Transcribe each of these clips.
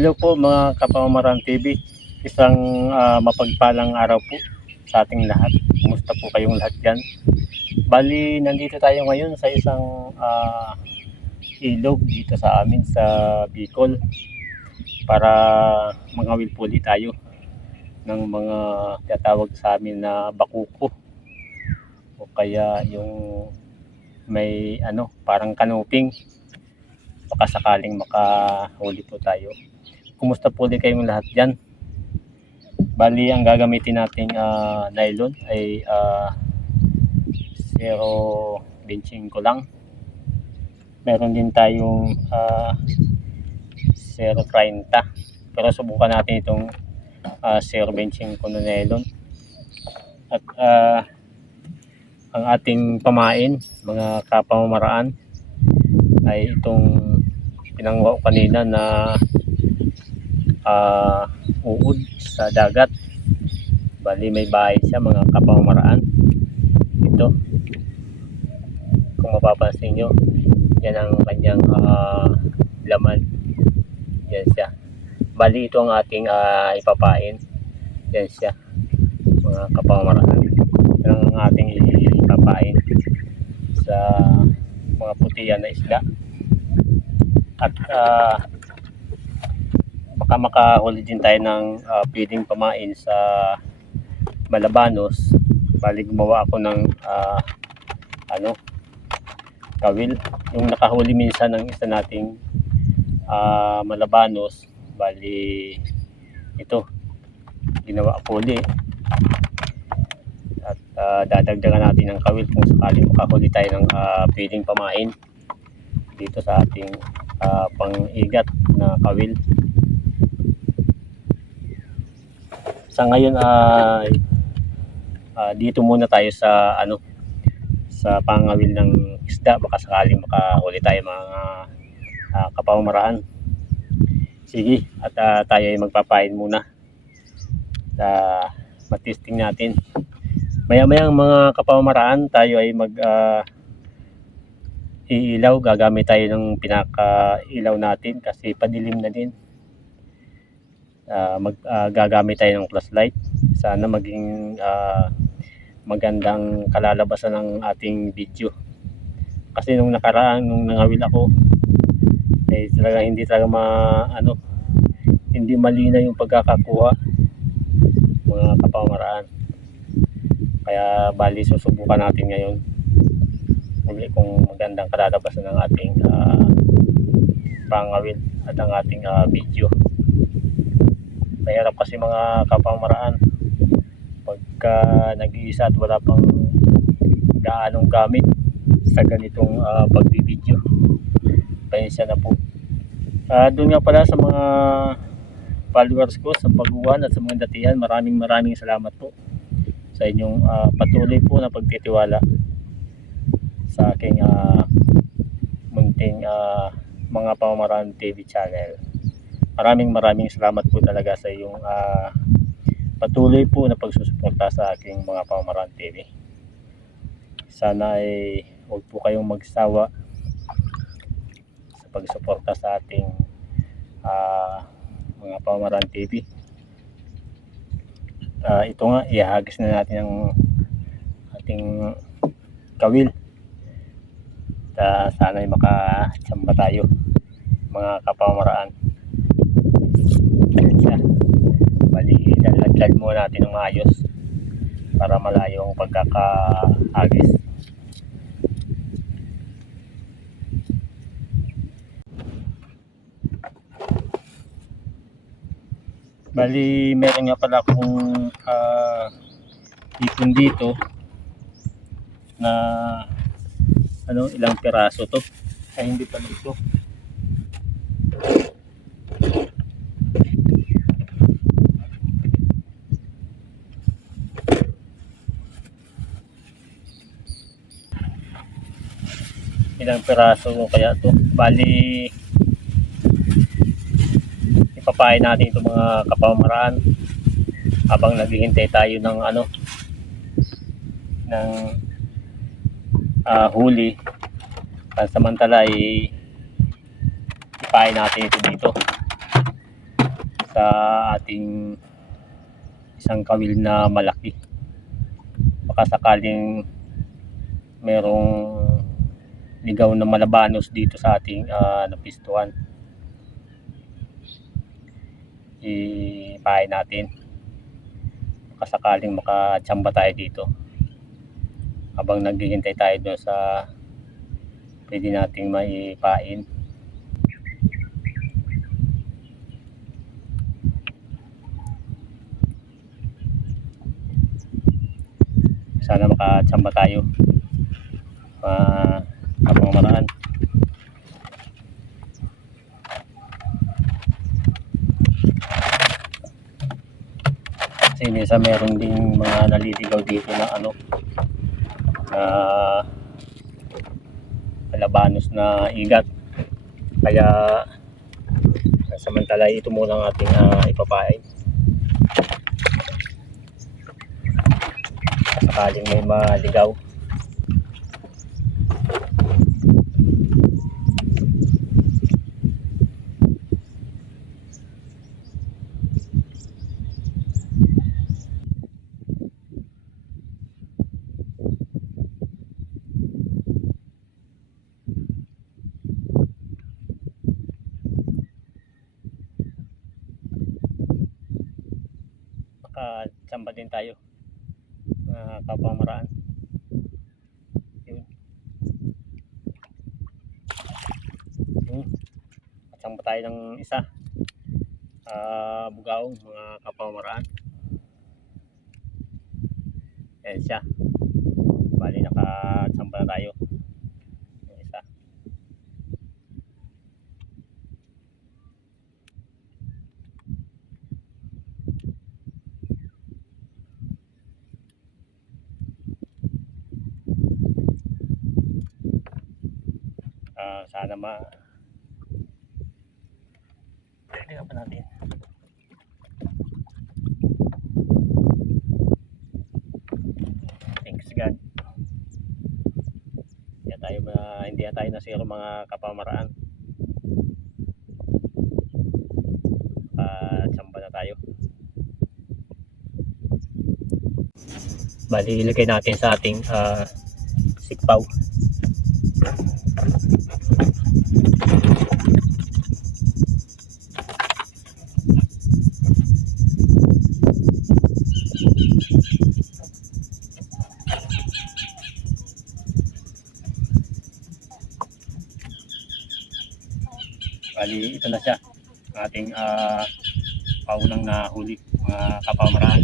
Hello po mga kapamaran TV. Isang ah, mapagpalang araw po sa ating lahat. Kumusta po kayong lahat dyan? Bali, nandito tayo ngayon sa isang ah, ilog dito sa amin sa Bicol para mangawil puli tayo ng mga tatawag sa amin na bakuko o kaya yung may ano parang kanuping baka sakaling makahuli po tayo kumusta po ulit kayong lahat dyan? Bali ang gagamitin nating ah, nylon ay ah, 0.25 lang. Meron din tayong ah, 0.30 pero subukan natin itong ah, 0.25 na nylon. At ah, ang ating pamain mga kapamamaraan ay itong pinangwa ko kanina na ah, uod sa dagat. Bali may bahay siya mga kapamamaraan ito. Kung mapapansin nyo yan ang kanyang ah, laman. Yan siya. Bali ito ang ating ah, ipapain. Yan siya mga kapamamaraan yan ang ating ipapain sa mga putihan na isda. At ah, baka makahuli din tayo ng ah, pwedeng pamain sa Malabanos. Bali gumawa ako ng ah, ano kawil. Yung nakahuli minsan ng isa nating ah, Malabanos bali ito ginawa ko uli. At ah, dadagdagan natin ng kawil kung sakaling makahuli tayo ng ah, pwedeng pamain dito sa ating ah, pang-igat na kawil sa ngayon ay ah, dito muna tayo sa ano sa pangawil ng isda. Baka sakaling makahuli tayo mga uh, kapamamaraan. Sige at ah, tayo ay magpapain muna. Sa matisting natin. Maya mayang mga kapamamaraan tayo ay mag ah, iilaw. Gagamit tayo ng pinaka ilaw natin kasi padilim na din Ah, mag ah, gagamit tayo ng flashlight. Sana maging ah, magandang kalalabasan ng ating video. Kasi nung nakaraan nung nangawil ako eh talaga hindi talaga ma ano hindi malina yung pagkakakuha mga kapamaraan. Kaya bali susubukan natin ngayon muli kung magandang kalalabasan ng ating ah, pangawil at ang ating ah, video mahirap kasi mga kapamaraan pagka nag-iisa at wala pang gaanong gamit sa ganitong uh, pagbibideo pasensya na po. Ah, doon nga pala sa mga followers ko sa Baguan at sa mga datihan maraming maraming salamat po sa inyong ah, patuloy po na pagtitiwala sa aking ah, munting ah, mga pamamaraan TV channel maraming maraming salamat po talaga sa iyong ah, patuloy po na pagsusuporta sa aking mga pamamaraan TV. Sana ay huwag po kayong magsawa sa pagsuporta sa ating ah, mga pamamaraan TV. Ah, ito nga, ihagis na natin ang ating kawil. At, sana ay makachamba tayo mga kapamamaraan. Siya. Bali, daladlad muna natin ng maayos para malayo ang pagkakahagis. Bali, meron nga pala akong ah, ipon dito na ano, ilang piraso to. Ay, hindi pala ito. Ilang piraso kaya to bali ipapain natin itong mga kapamaran habang naghihintay tayo ng ano ng ah, huli pansamantala ay ipain natin ito dito sa ating isang kawil na malaki. Baka sakaling merong ligaw na malabanos dito sa ating ah, napistuhan. Ipahay natin. Baka sakaling makatsamba tayo dito. Habang naghihintay tayo doon sa pwede nating maipain. Sana makatsamba tayo. Uh, habang maraan. Kasi minsan meron ding mga naliligaw dito na ano na palabanos na igat. Kaya samantala ito muna ang ating uh, ipapain. Sakaling may maligaw. Makatsamba din tayo. Mga kapamaraan. Yun. Yun. Katsamba tayo ng isa. Ah, bugaong mga kapamaraan. Yan siya. Bali nakatsamba na tayo. Yung isa. Ah, sana ma Tingnan pa natin. Thanks God. Hindi na tayo ma, hindi na tayo nasiro mga kapamaraan. Tsamba na tayo. Bali, ilagay natin sa ating ah, sikpaw. Bali, ito na siya. Ang ating ah, paunang nahuli mga kapamaraan.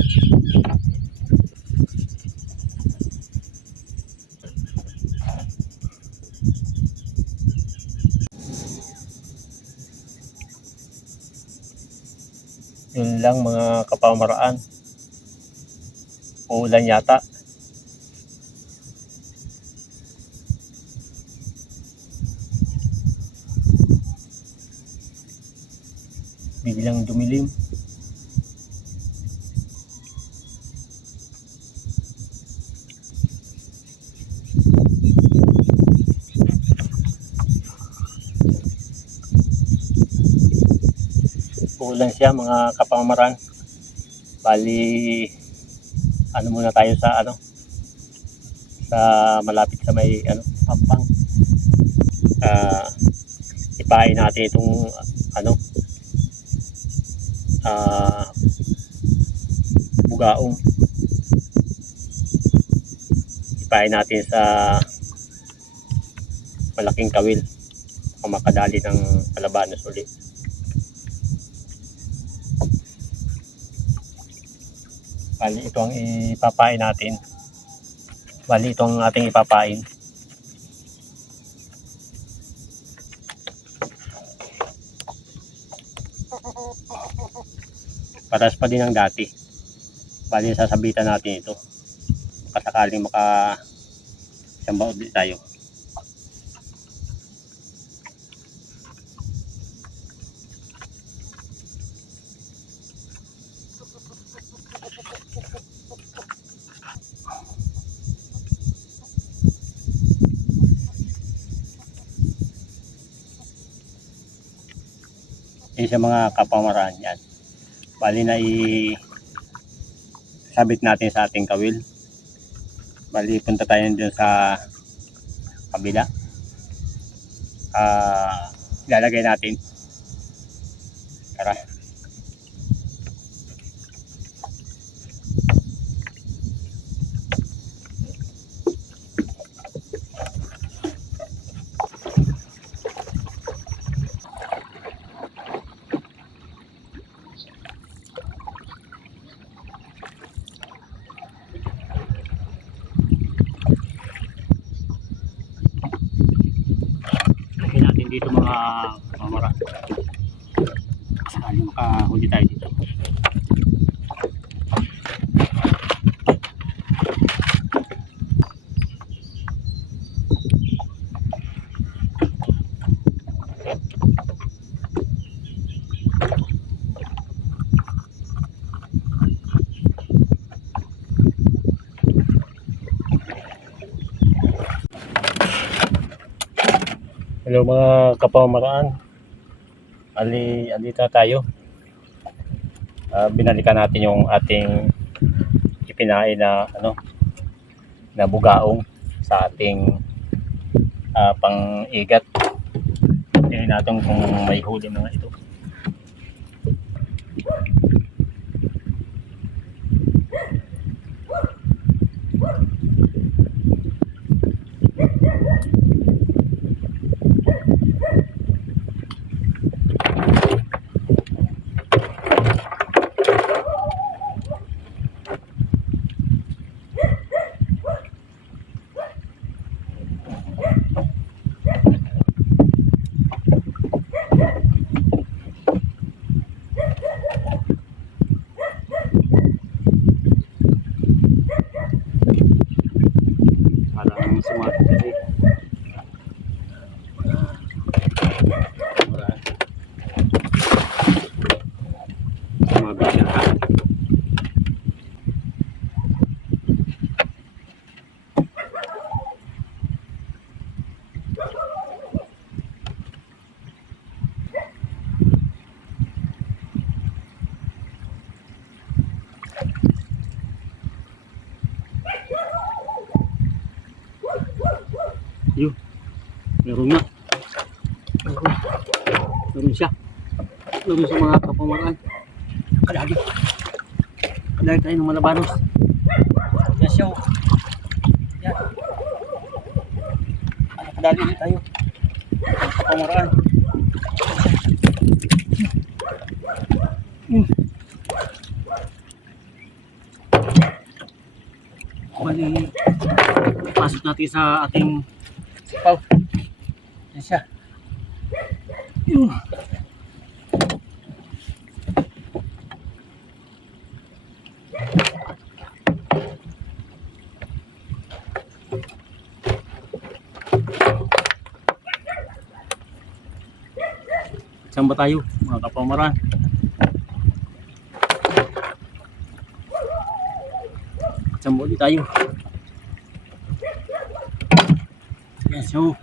Yun lang mga kapamaraan. Uulan yata. Siya mga kapamaran. Bali ano muna tayo sa ano sa malapit sa may ano pampang. Ah ipain natin itong ano ah bugaong ipain natin sa malaking kawil o makadali ng kalabanos ulit bali ito ang ipapain natin. Bali ito ang ating ipapain. Paras pa din ang dati. Bali sasabitan natin ito. Kasakaling maka siyamba ulit tayo Sa mga kapamaraan yan. Bali na i sabit natin sa ating kawil. Bali punta tayo dun sa kabila. Ah, ilalagay natin. Tara. Lagyan natin dito mga mamara. Sakali makahuli tayo dito. Hello mga kapamaran. Ali, alita tayo. Ah, binalikan natin yung ating ipinain na ano na bugaong sa ating ah, pang-igat. Tingnan natin kung may huli mga ito. Parang sumagot kasi. Wala. Sumabit siya. Yun. Meron nga. Meron siya. Meron sa mga kapamaran. Kadali. Kadali tayo ng malabanos. Yan siya. Yan. Kadali ulit tayo. Kapamaran. Hmm. Bali, pasok natin sa ating sipaw. Yan siya. Yun. Saan ba tayo, mga kapamaran? Saan ba ulit tayo? Yes, so.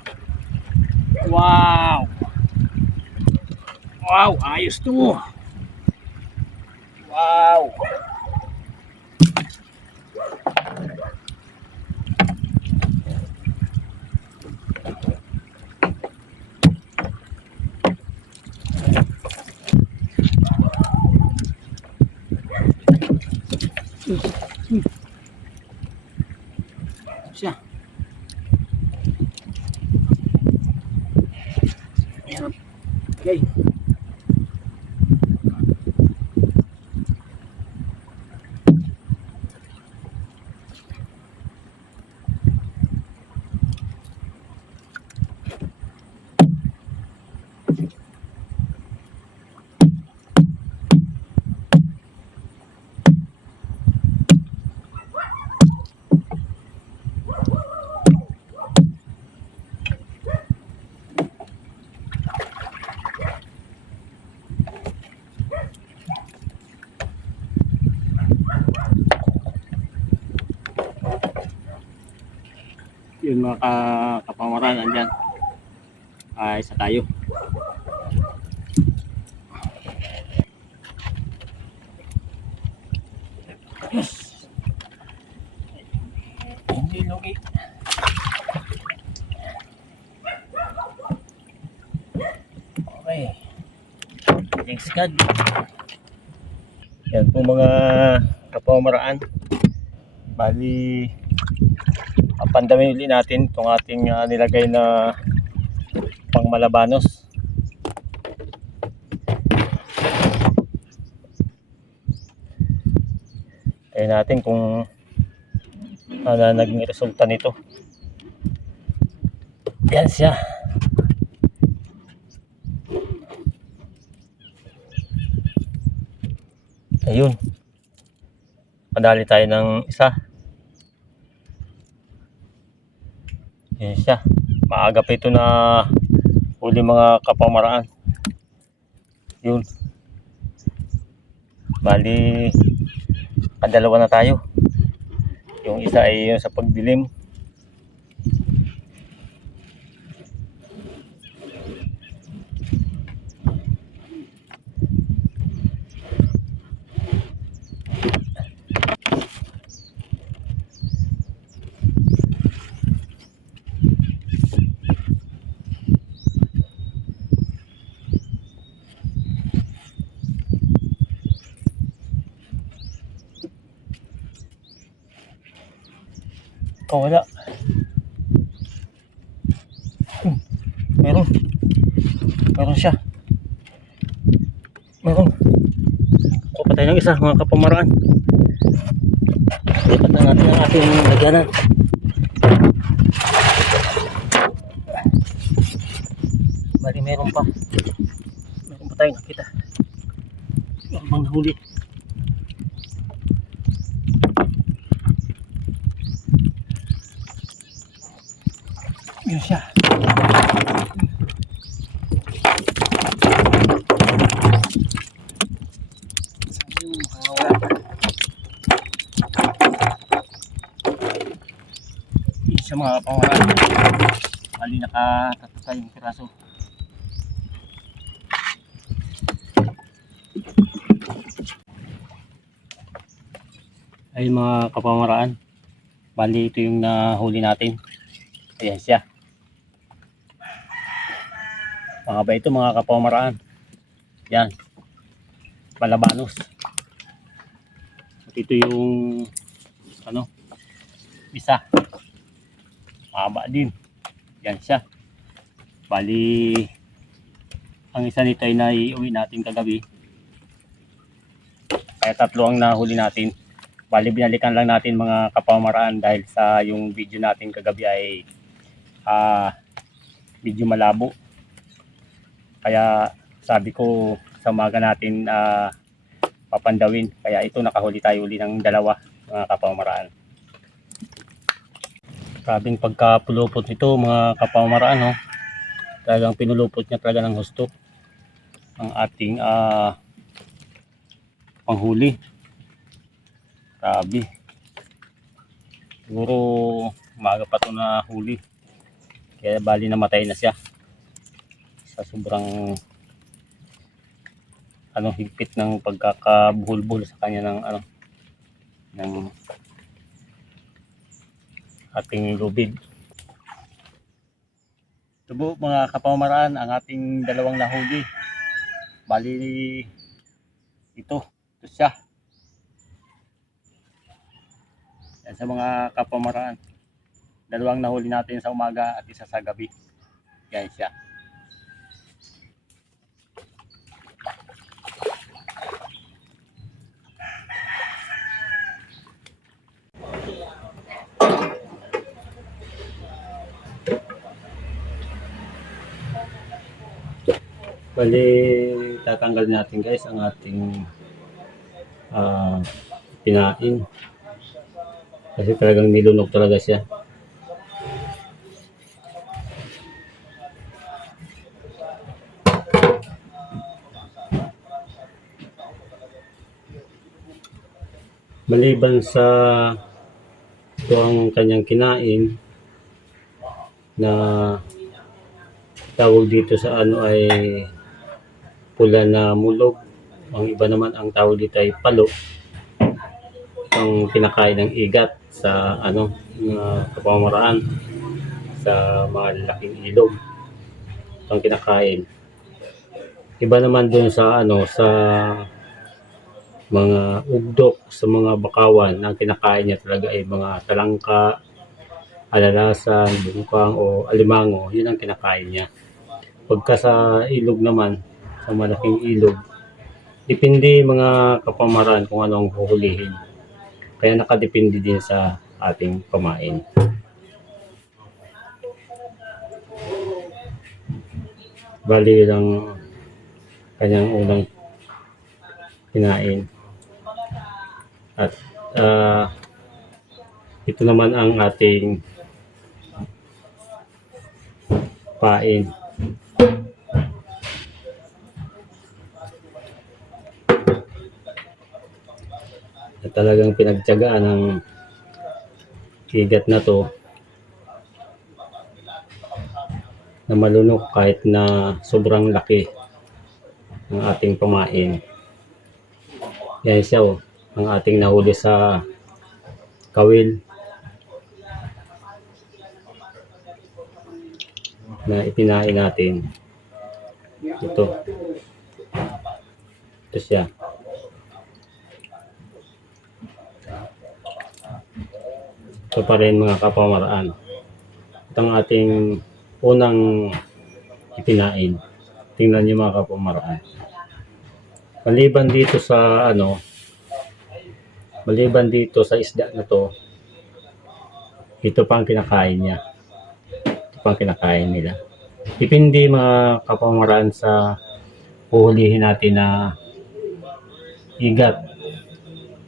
Wow! Wow, ayos to. Wow! Siya. Ayan. Okay. Yun mga ka kapamaran, andyan. Ay, isa tayo. Yes. Hindi lugi. Okay. Thanks God. Yan po mga kapamaran. Bali, papandami ulit natin itong ating ah, nilagay na pang malabanos. Natin kung ano na naging resulta nito. Yan siya. Ayun. Padali tayo ng isa. Yan siya. Maaga pa ito na uli mga kapamaraan. Yun. Bali, kadalawa na tayo. Yung isa ay yung sa pagdilim. Oh, wala. Hmm. Meron. Meron siya. Meron. Kuha pa tayo ng isa, mga kapamaraan. Lipat na natin ang ating lagyanan. Bali, meron pa. Meron pa tayo nakita. Pang nahuli. Mga kapawaran. Bali nakatatlo tayong piraso. Ay mga kapamaraan. Bali ito yung nahuli natin. Ayan siya. Mga ba ito mga kapamaraan? Yan. Malabanos. At ito yung ano isa. Mahaba din. Yan siya. Bali ang isa nito ay naiuwi natin kagabi. Kaya tatlo ang nahuli natin. Bali binalikan lang natin mga kapamaraan dahil sa yung video natin kagabi ay ah medyo malabo. Kaya sabi ko sa umaga natin ah, papandawin. Kaya ito nakahuli tayo uli ng dalawa mga kapamaraan. Grabing pagkapulupot nito mga kapamaraan no. Talagang pinulupot niya talaga ng husto ang ating ah, panghuli. Grabe. Siguro umaga pa ito na huli. Kaya bali namatay na siya. Sa sobrang ano higpit ng pagkakabuhol-buhol sa kanya ng ano ng ating lubid. Po mga kapamaran ang ating dalawang nahuli. Bali ito, ito siya. Yan sa mga kapamaraan. Dalawang nahuli natin sa umaga at isa sa gabi. Yan siya. Bali, tatanggal natin guys ang ating ah pinain. Kasi talagang nilunog talaga siya. Maliban sa ito ang kanyang kinain na tawag dito sa ano ay pula na mulog. Ang iba naman ang tawag dito ay palo. ang kinakain ng igat sa ano na kapamaraan sa mga laking ilog ang kinakain iba naman dun sa ano sa mga ugdok sa mga bakawan ang kinakain niya talaga ay mga talangka alalasan, bungkang o alimango yun ang kinakain niya pagka sa ilog naman sa malaking ilog depende mga kapamaran kung anong huhulihin kaya nakadepende din sa ating pamain. Bali lang kanyang unang kinain. At ah, ito naman ang ating pain. Talagang pinagtyagaan ng kigat na to na malunok kahit na sobrang laki ng ating pamain. Yan siya oh, ang ating nahuli sa kawil na ipinain natin. Ito. Ito siya. Ito pa rin mga kapamaraan. Ito ang ating unang ipinain. Tingnan niyo mga kapamaraan. Maliban dito sa ano, maliban dito sa isda na to, ito pa ang kinakain niya. Ito pa ang kinakain nila. Depende mga kapamaraan sa uhulihin natin na igat.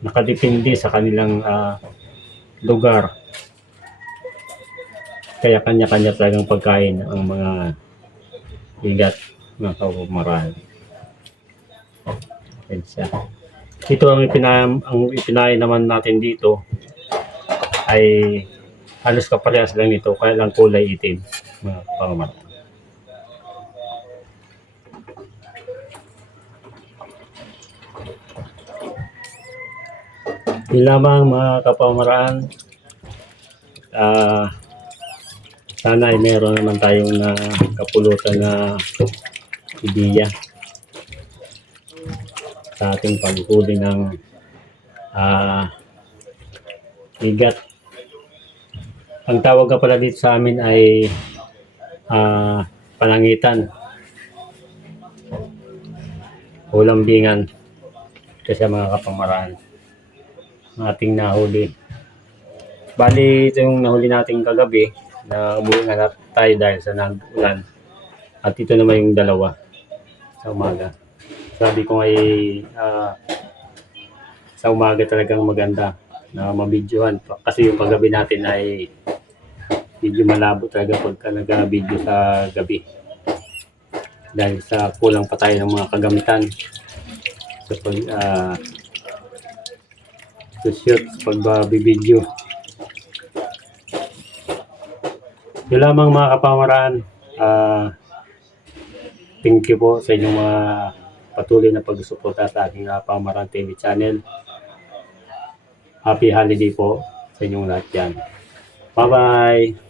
Nakadepende sa kanilang ah, lugar. Kaya kanya-kanya talagang pagkain ang mga igat mga siya. Ito ang ipinay, ang ipinay naman natin dito ay halos kaparehas lang nito kaya lang kulay itim mga kapamaraan. Yun lamang mga kapamaraan. Ah, sana ay meron naman tayong na kapulutan na ideya sa ating paghuli ng ah, igat. Ang tawag ka pala dito sa amin ay ah, panangitan. O lambingan. Ito sa mga kapamaraan ating nahuli. Bali, ito yung nahuli natin kagabi na umuwi nga tayo dahil sa nag-ulan. At ito naman yung dalawa sa umaga. Sabi ko ay ah, sa umaga talagang maganda na mabidyohan. Kasi yung kagabi natin ay medyo malabo talaga pagka nag-video sa gabi. Dahil sa kulang pa tayo ng mga kagamitan pag ah, to shoot pag bibidyo. Yun lamang mga kapamaraan. Ah, thank you po sa inyong mga patuloy na pagsuporta sa aking uh, Pamaran TV channel. Happy holiday po sa inyong lahat yan. Bye-bye!